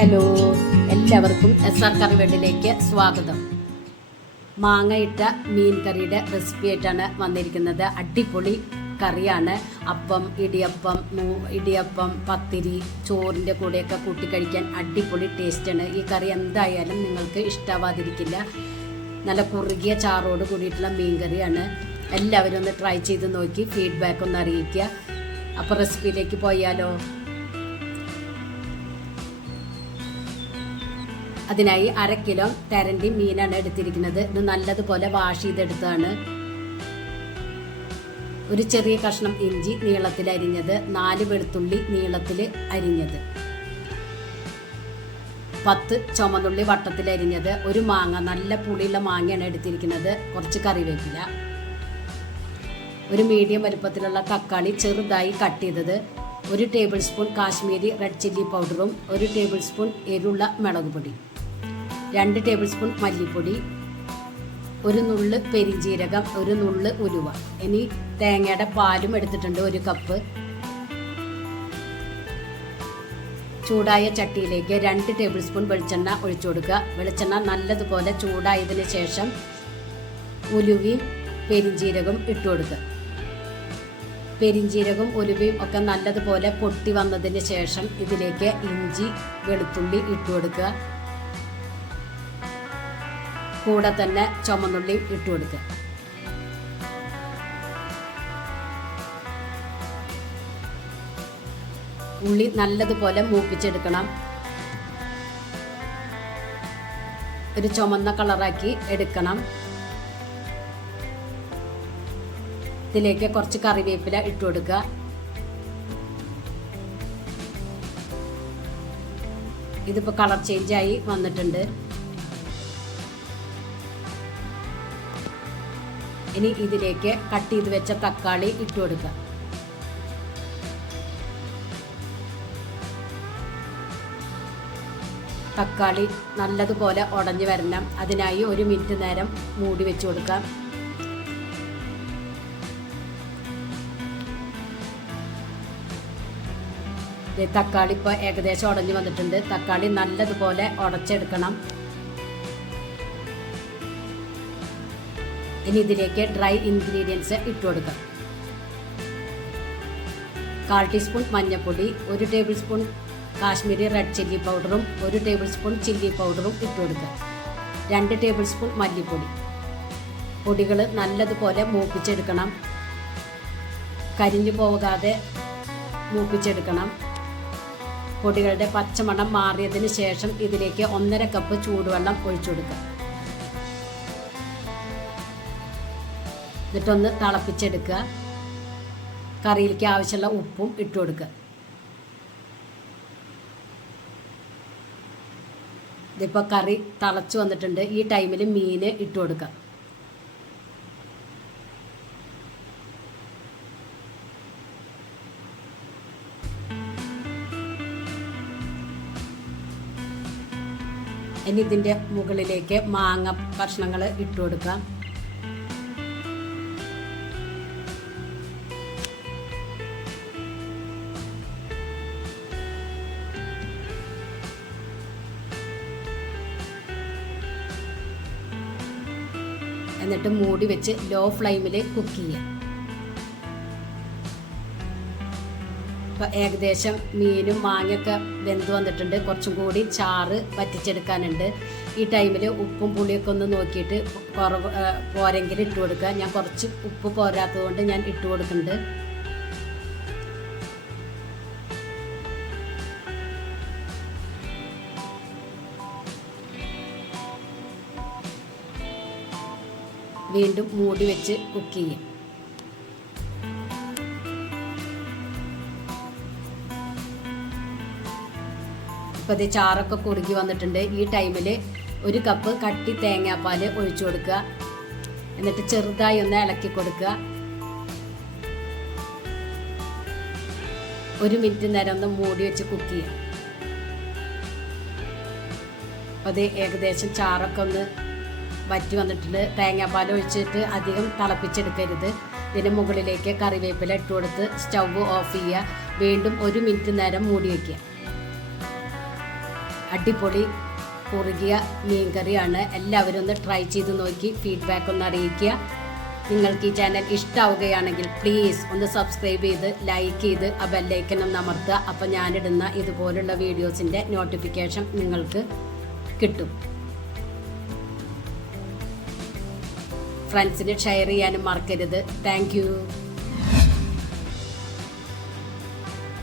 Hello, എല്ലാവർക്കും SR കറി വേൾഡിലേക്ക് സ്വാഗതം. മാങ്ങയിട്ട മീൻ കറിയുടെ റെസിപ്പി ആയിട്ടാണ് വന്നിരിക്കുന്നത്. അടിപൊളി കറിയാണ്. അപ്പം, ഇടിയപ്പം, പത്തിരി, ചോറിൻ്റെ കൂടെയൊക്കെ കൂട്ടി കഴിക്കാൻ അടിപൊളി ടേസ്റ്റാണ്. ഈ കറി എന്തായാലും നിങ്ങൾക്ക് ഇഷ്ടാവാതിരിക്കില്ല. നല്ല കുറുകിയ ചാറോട് കൂടിയിട്ടുള്ള മീൻ കറിയാണ്. എല്ലാവരും ഒന്ന് ട്രൈ ചെയ്ത് നോക്കി ഫീഡ്ബാക്ക് ഒന്ന് അറിയിക്കുക. അപ്പോൾ റെസിപ്പിയിലേക്ക് പോയാലോ? അതിനായി 1/2 കിലോ തെരണ്ടി മീനാണ് എടുത്തിരിക്കുന്നത്. ഇത് നല്ലതുപോലെ വാഷ് ചെയ്തെടുത്താണ്. ഒരു ചെറിയ കഷ്ണം ഇഞ്ചി നീളത്തിൽ അരിഞ്ഞത്, 4 വെളുത്തുള്ളി നീളത്തിൽ അരിഞ്ഞത്, 10 ചുമന്നുള്ളി വട്ടത്തിൽ അരിഞ്ഞത്, ഒരു മാങ്ങ, നല്ല പുളിയുള്ള മാങ്ങയാണ് എടുത്തിരിക്കുന്നത്, കുറച്ച് കറിവേപ്പില, ഒരു മീഡിയം വലുപ്പത്തിലുള്ള തക്കാളി ചെറുതായി കട്ട് ചെയ്തത്, 1 table spoon Kashmiri red chilli പൗഡറും 1 ടേബിൾ സ്പൂൺ എരിവുള്ള മുളക് പൊടി, 2 ടേബിൾ സ്പൂൺ മല്ലിപ്പൊടി, 1 നുള്ള് പെരിഞ്ജീരകം, 1 നുള്ള് ഉലുവ. ഇനി തേങ്ങയുടെ പാലും എടുത്തിട്ടുണ്ട് 1 കപ്പ്. ചൂടായ ചട്ടിയിലേക്ക് 2 ടേബിൾ സ്പൂൺ വെളിച്ചെണ്ണ ഒഴിച്ചു കൊടുക്കുക. വെളിച്ചെണ്ണ നല്ലതുപോലെ ചൂടായതിന് ശേഷം ഉലുവയും പെരിഞ്ജീരകം ഇട്ട് കൊടുക്കുക. പെരിഞ്ജീരകം ഉലുവയും ഒക്കെ നല്ലതുപോലെ പൊട്ടി വന്നതിന് ശേഷം ഇതിലേക്ക് ഇഞ്ചി വെളുത്തുള്ളി ഇട്ട് കൊടുക്കുക. കൂടെ തന്നെ ചുമന്നുള്ളി ഇട്ട് കൊടുക്കുക. ഉള്ളി നല്ലതുപോലെ മൂപ്പിച്ചെടുക്കണം. ഒരു ചുമന്ന കളറാക്കി എടുക്കണം. ഇതിലേക്ക് കുറച്ച് കറിവേപ്പില ഇട്ട് കൊടുക്കുക. ഇതിപ്പോൾ കളർ ചേഞ്ചായി വന്നിട്ടുണ്ട്. ഇനി ഇതിലേക്ക് കട്ട് ചെയ്ത് വെച്ച തക്കാളി ഇട്ട് കൊടുക്കുക. തക്കാളി നല്ലതുപോലെ ഉടഞ്ഞു വരണം. അതിനായി 1 മിനിറ്റ് നേരം മൂടി വെച്ച് കൊടുക്കാം. തക്കാളി ഇപ്പോൾ ഏകദേശം ഉടഞ്ഞു വന്നിട്ടുണ്ട്. തക്കാളി നല്ലതുപോലെ ഉടച്ചെടുക്കണം. ഇനി ഇതിലേക്ക് ഡ്രൈ ഇൻഗ്രീഡിയൻസ് ഇട്ട് കൊടുക്കാം. 1/4 ടീസ്പൂൺ മഞ്ഞൾപ്പൊടി, 1 table spoon Kashmiri red chilli പൗഡറും 1 ടേബിൾ സ്പൂൺ ചില്ലി പൗഡറും ഇട്ട് കൊടുക്കുക. 2 ടേബിൾ സ്പൂൺ മല്ലിപ്പൊടി. പൊടികൾ നല്ലതുപോലെ മൂപ്പിച്ചെടുക്കണം. കരിഞ്ഞു പോകാതെ മൂപ്പിച്ചെടുക്കണം. പൊടികളുടെ പച്ചമണം മാറിയതിന് ശേഷം ഇതിലേക്ക് 1/2 കപ്പ് ചൂടുവെള്ളം ഒഴിച്ചു കൊടുക്കുക. എന്നിട്ടൊന്ന് തിളപ്പിച്ചെടുക്കുക. കറിയിലേക്ക് ആവശ്യമുള്ള ഉപ്പും ഇട്ട് കൊടുക്കുക. ഇതിപ്പോൾ കറി തിളച്ച് വന്നിട്ടുണ്ട്. ഈ ടൈമിൽ മീൻ ഇട്ട് കൊടുക്കുക. ഇനി ഇതിൻ്റെ മുകളിലേക്ക് മാങ്ങ കഷ്ണങ്ങൾ ഇട്ട് കൊടുക്കാം. എന്നിട്ട് മൂടി വെച്ച് ലോ ഫ്ലെയിമിൽ കുക്ക് ചെയ്യാം. ഇപ്പോൾ ഏകദേശം മീനും മാങ്ങയൊക്കെ വെന്ത് വന്നിട്ടുണ്ട്. കുറച്ചും കൂടി ചാറ് വറ്റിച്ചെടുക്കാനുണ്ട്. ഈ ടൈമിൽ ഉപ്പും പുളിയൊക്കെ ഒന്ന് നോക്കിയിട്ട് പോരെങ്കിൽ ഇട്ട് കൊടുക്കുക. ഞാൻ കുറച്ച് ഉപ്പ് പോരാത്തത് കൊണ്ട് ഞാൻ ഇട്ട് കൊടുക്കുന്നുണ്ട്. വീണ്ടും മൂടി വെച്ച് കുക്ക് ചെയ്യാം. ഇപ്പോൾ ഇത് ചാറൊക്കെ കുറുകി വന്നിട്ടുണ്ട്. ഈ ടൈമിൽ 1 കപ്പ് കട്ടി തേങ്ങാപ്പാൽ ഒഴിച്ചു കൊടുക്കുക. എന്നിട്ട് ചെറുതായി ഒന്ന് ഇളക്കി കൊടുക്കുക. 1 മിനിറ്റ് നേരം ഒന്ന് മൂടി വെച്ച് കുക്ക് ചെയ്യാം. അപ്പോൾ അത് ഏകദേശം ചാറൊക്കെ ഒന്ന് വറ്റി വന്നിട്ടുണ്ട്. തേങ്ങാപ്പാൽ ഒഴിച്ചിട്ട് അധികം തിളപ്പിച്ചെടുക്കരുത്. ഇതിന് മുകളിലേക്ക് കറിവേപ്പില ഇട്ട് കൊടുത്ത് സ്റ്റൗ ഓഫ് ചെയ്യുക. വീണ്ടും 1 മിനിറ്റ് നേരം മൂടി വയ്ക്കുക. അടിപൊളി കുറുകിയ മീൻകറിയാണ്. എല്ലാവരും ഒന്ന് ട്രൈ ചെയ്ത് നോക്കി ഫീഡ്ബാക്ക് ഒന്ന് അറിയിക്കുക. നിങ്ങൾക്ക് ഈ ചാനൽ ഇഷ്ടമാവുകയാണെങ്കിൽ പ്ലീസ് ഒന്ന് സബ്സ്ക്രൈബ് ചെയ്ത് ലൈക്ക് ചെയ്ത് ആ ബെല്ലൈക്കൺ ഒന്ന് അമർത്തുക. അപ്പോൾ ഞാനിടുന്ന ഇതുപോലുള്ള വീഡിയോസിൻ്റെ നോട്ടിഫിക്കേഷൻ നിങ്ങൾക്ക് കിട്ടും. ഫ്രണ്ട്സിന് ഷെയർ ചെയ്യാനും മറക്കരുത്. താങ്ക്